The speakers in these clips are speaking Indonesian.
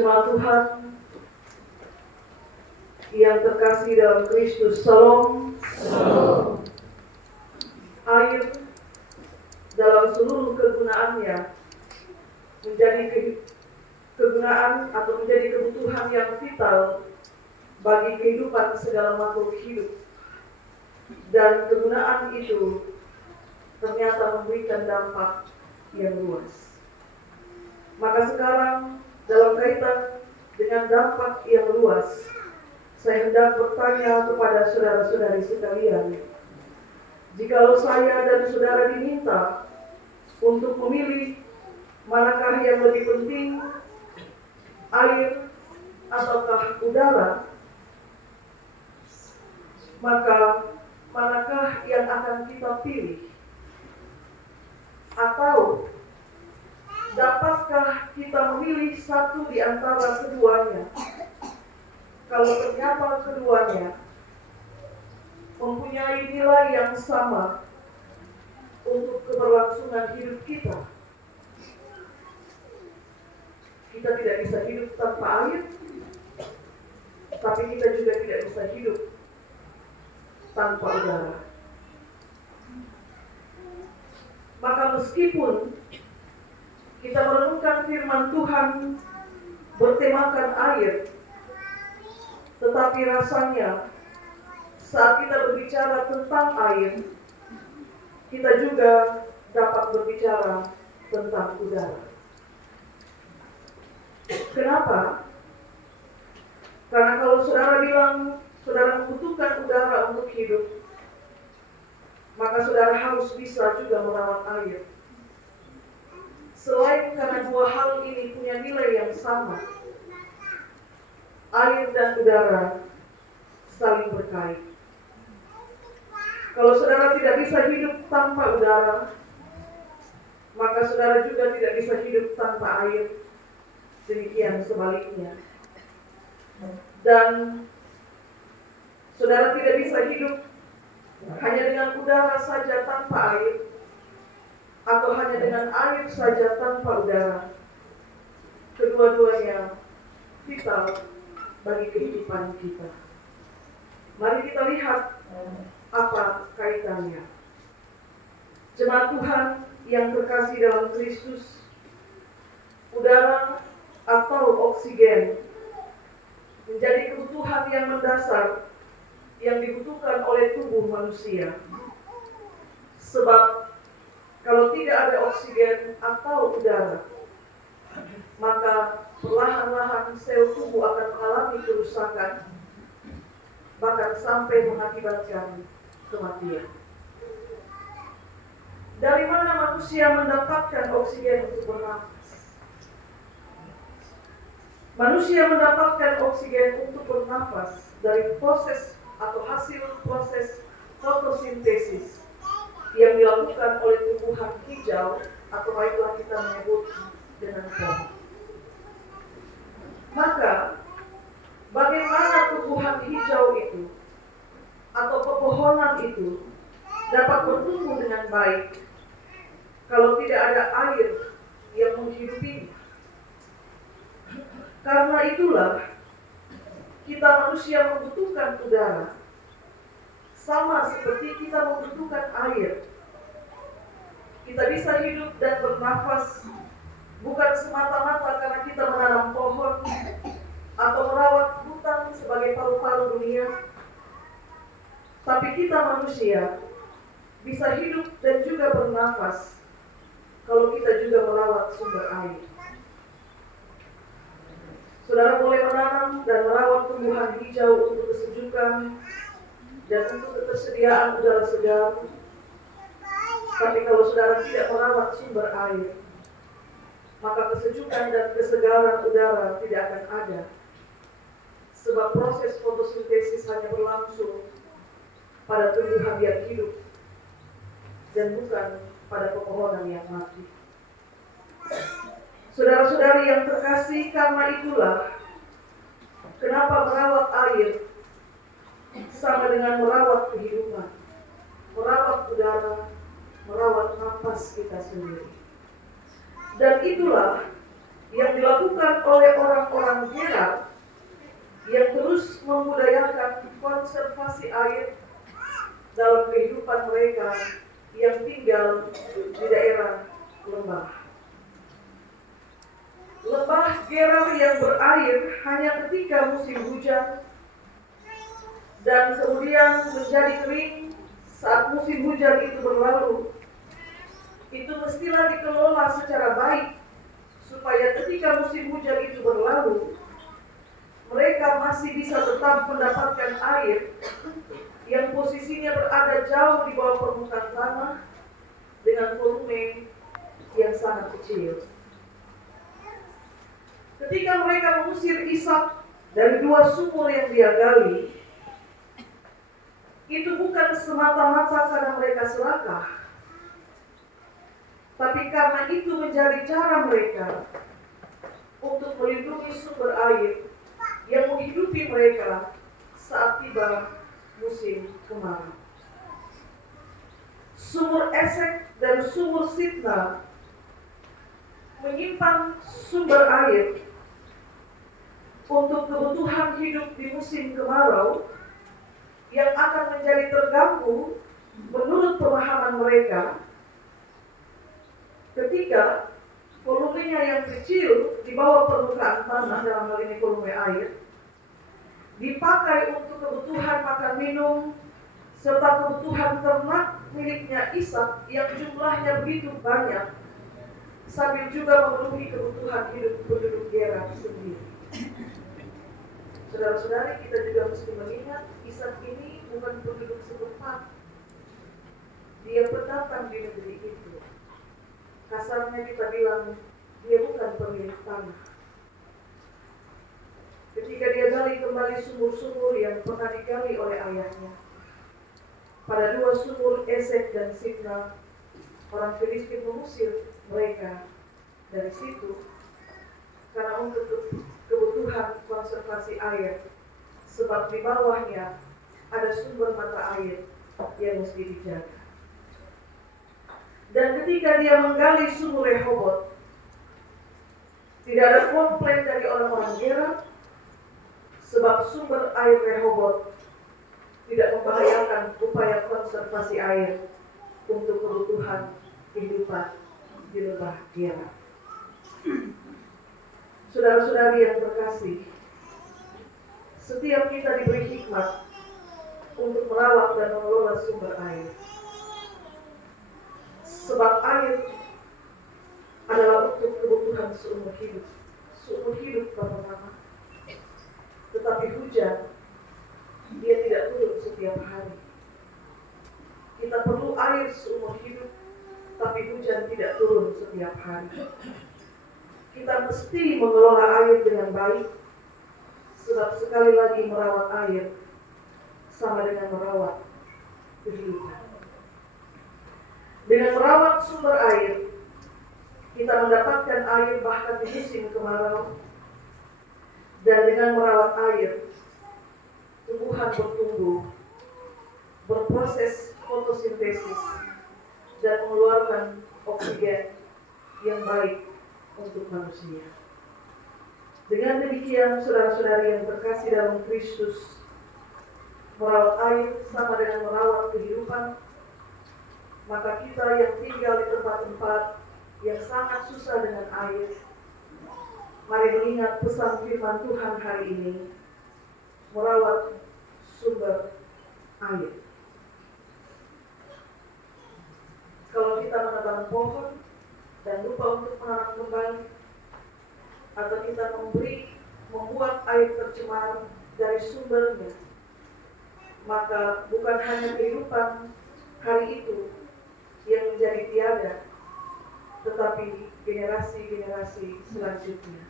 Jemaat Tuhan yang terkasih dalam Kristus, Shalom. Air dalam seluruh kegunaannya menjadi kegunaan atau menjadi kebutuhan yang vital bagi kehidupan segala makhluk hidup, dan kegunaan itu ternyata memberikan dampak yang luas. Maka sekarang dalam kaitan dengan dampak yang luas, saya hendak bertanya kepada saudara-saudari sekalian, jikalau saya dan saudara diminta untuk memilih manakah yang lebih penting, air ataukah udara, maka manakah yang akan kita pilih? Atau dapatkah kita memilih satu di antara keduanya? Kalau ternyata keduanya mempunyai nilai yang sama untuk keberlangsungan hidup kita, kita tidak bisa hidup tanpa air, tapi kita juga tidak bisa hidup tanpa udara. Maka meskipun kita merenungkan firman Tuhan bertemakan air, tetapi rasanya saat kita berbicara tentang air, kita juga dapat berbicara tentang udara. Kenapa? Karena kalau saudara bilang saudara membutuhkan udara untuk hidup, maka saudara harus bisa juga merawat air. Selain karena dua hal ini punya nilai yang sama, air dan udara saling berkait. Kalau saudara tidak bisa hidup tanpa udara, maka saudara juga tidak bisa hidup tanpa air. Demikian sebaliknya. Dan saudara tidak bisa hidup hanya dengan udara saja tanpa air, atau hanya dengan air saja tanpa udara. Kedua-duanya vital bagi kehidupan kita. Mari kita lihat apa kaitannya. Jemaat Tuhan yang terkasih dalam Kristus, udara atau oksigen menjadi kebutuhan yang mendasar yang dibutuhkan oleh tubuh manusia. Sebab kalau tidak ada oksigen atau udara, maka perlahan-lahan sel tubuh akan mengalami kerusakan, bahkan sampai mengakibatkan kematian. Dari mana manusia mendapatkan oksigen untuk bernafas? Manusia mendapatkan oksigen untuk bernafas dari proses atau hasil proses fotosintesis yang dilakukan oleh tumbuhan hijau, atau baiklah kita menyebut dengan pohon. Maka bagaimana tumbuhan hijau itu atau pepohonan itu dapat bertumbuh dengan baik kalau tidak ada air yang menghidupinya? Karena itulah kita manusia membutuhkan udara, sama seperti kita membutuhkan air. Kita bisa hidup dan bernafas bukan semata-mata karena kita menanam pohon atau merawat hutan sebagai paru-paru dunia, tapi kita manusia bisa hidup dan juga bernafas kalau kita juga merawat sumber air. Saudara boleh menanam dan merawat tumbuhan hijau untuk kesejukan dan untuk ketersediaan udara segar. Tapi kalau saudara tidak merawat sumber air, maka kesejukan dan kesegaran udara tidak akan ada. Sebab proses fotosintesis hanya berlangsung pada tumbuhan yang hidup dan bukan pada pepohonan yang mati. Saudara-saudari yang terkasih, karena itulah kenapa merawat air sama dengan merawat kehidupan, merawat udara, merawat nafas kita sendiri. Dan itulah yang dilakukan oleh orang-orang Gerar yang terus membudayakan konservasi air dalam kehidupan mereka yang tinggal di daerah lembah. Lembah Gerar yang berair hanya ketika musim hujan dan kemudian menjadi kering saat musim hujan itu berlalu. Itu mestilah dikelola secara baik supaya ketika musim hujan itu berlalu, mereka masih bisa tetap mendapatkan air yang posisinya berada jauh di bawah permukaan tanah dengan volume yang sangat kecil. Ketika mereka mengusir Ishak dari 2 sumur yang dia gali, itu bukan semata-mata karena mereka serakah, tapi karena itu menjadi cara mereka untuk melindungi sumber air yang menghidupi mereka saat tiba musim kemarau. Sumur Esek dan sumur Sitna menyimpan sumber air untuk kebutuhan hidup di musim kemarau yang akan menjadi terganggu menurut pemahaman mereka ketika volumenya yang kecil di bawah permukaan tanah, dalam hal ini volume air, dipakai untuk kebutuhan makan minum serta kebutuhan ternak miliknya Ishak yang jumlahnya begitu banyak, sambil juga memenuhi kebutuhan hidup penduduk Gerar sendiri. Saudara-saudari, kita juga mesti mengingat Ishak ini bukan penduduk setempat. Dia pendatang di negeri itu. Kasarnya kita bilang dia bukan pemilik tanah. Ketika dia gali kembali sumur-sumur yang pernah digali oleh ayahnya, pada 2 sumur Esek dan Sitna, orang Filistin mengusir mereka dari situ karena untuk kebutuhan konservasi air, sebab di bawahnya ada sumber mata air yang mesti dijaga. Dan ketika dia menggali sumur Rehobot, tidak ada komplain dari orang-orang Gerar, sebab sumber air Rehobot tidak membahayakan upaya konservasi air untuk kebutuhan kehidupan di lembah Gerar. Saudara-saudari yang terkasih, setiap kita diberi hikmat untuk merawat dan mengelola sumber air. Sebab air adalah untuk kebutuhan seumur hidup. Seumur hidup pertama. Tetapi hujan, dia tidak turun setiap hari. Kita perlu air seumur hidup, tapi hujan tidak turun setiap hari. Kita mesti mengelola air dengan baik, sebab sekali lagi merawat air sama dengan merawat kehidupan. Dengan merawat sumber air, kita mendapatkan air bahkan di musim kemarau. Dan dengan merawat air, tumbuhan bertumbuh, berproses fotosintesis, dan mengeluarkan oksigen yang baik untuk manusia. Dengan demikian, saudara-saudari yang terkasih dalam Kristus, merawat air sama dengan merawat kehidupan. Maka kita yang tinggal di tempat-tempat yang sangat susah dengan air, mari mengingat pesan firman Tuhan hari ini, merawat sumber air. Kalau kita menebang pohon dan lupa untuk menanam kembali, atau kita membuat air tercemar dari sumbernya, maka bukan hanya kehidupan hari itu yang menjadi tiada, tetapi generasi-generasi selanjutnya.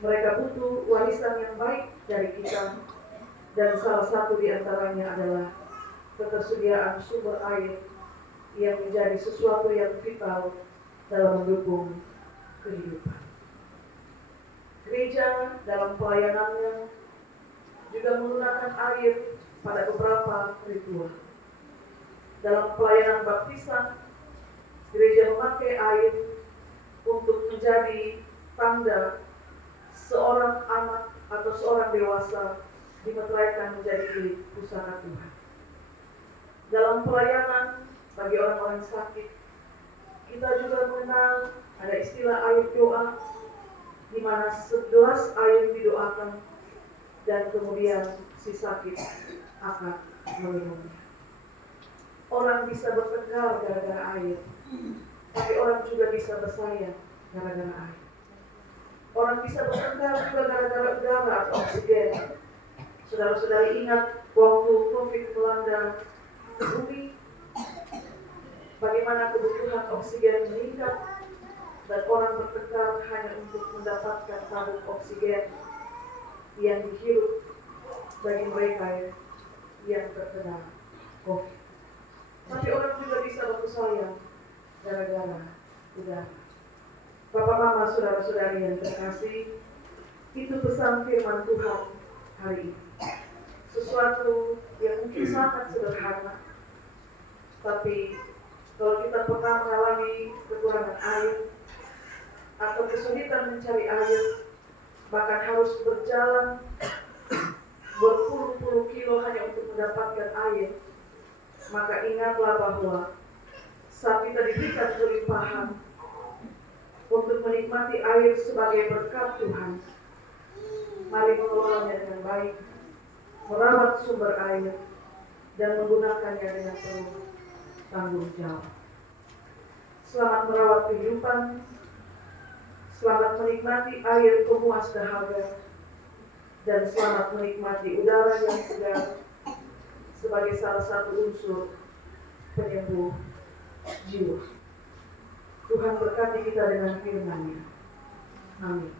Mereka butuh warisan yang baik dari kita, dan salah satu di antaranya adalah ketersediaan sumber air yang menjadi sesuatu yang vital dalam mendukung kehidupan. Gereja dalam pelayanannya juga menggunakan air pada beberapa ritual. Dalam pelayanan baptisan, gereja memakai air untuk menjadi tanda seorang anak atau seorang dewasa dimeteraikan menjadi pusaka Tuhan. Dalam pelayanan bagi orang-orang sakit, kita juga mengenal ada istilah air doa, di mana 11 air didoakan dan kemudian si sakit akan meminumnya. Orang bisa bertengkar gara-gara air, tapi orang juga bisa bersayang gara-gara air. Orang bisa bertengkar juga gara-gara udara atau oksigen. Saudara-saudari ingat waktu COVID melanda bumi, bagaimana kebutuhan oksigen meningkat dan orang bertengkar hanya untuk mendapatkan tabung oksigen yang dihirup bagi mereka yang terkena COVID. Tapi orang juga bisa bersayang gara-gara udara. Bapak, Mama, saudara-saudari yang terkasih, itu pesan firman Tuhan hari ini. Sesuatu yang mungkin sangat sederhana, tapi kalau kita pernah mengalami kekurangan air atau kesulitan mencari air, bahkan harus berjalan berpuluh-puluh kilo hanya untuk mendapatkan air, maka ingatlah bahwa saat kita diberikan kelimpahan untuk menikmati air sebagai berkat Tuhan, mari mengelolanya dengan baik, merawat sumber air, dan menggunakannya dengan penuh tanggung jawab. Selamat merawat kehidupan, selamat menikmati air pemuas dahaga, dan selamat menikmati udara yang segar sebagai salah satu unsur penyembuh jiwa. Tuhan berkati kita dengan firman-Nya. Amin.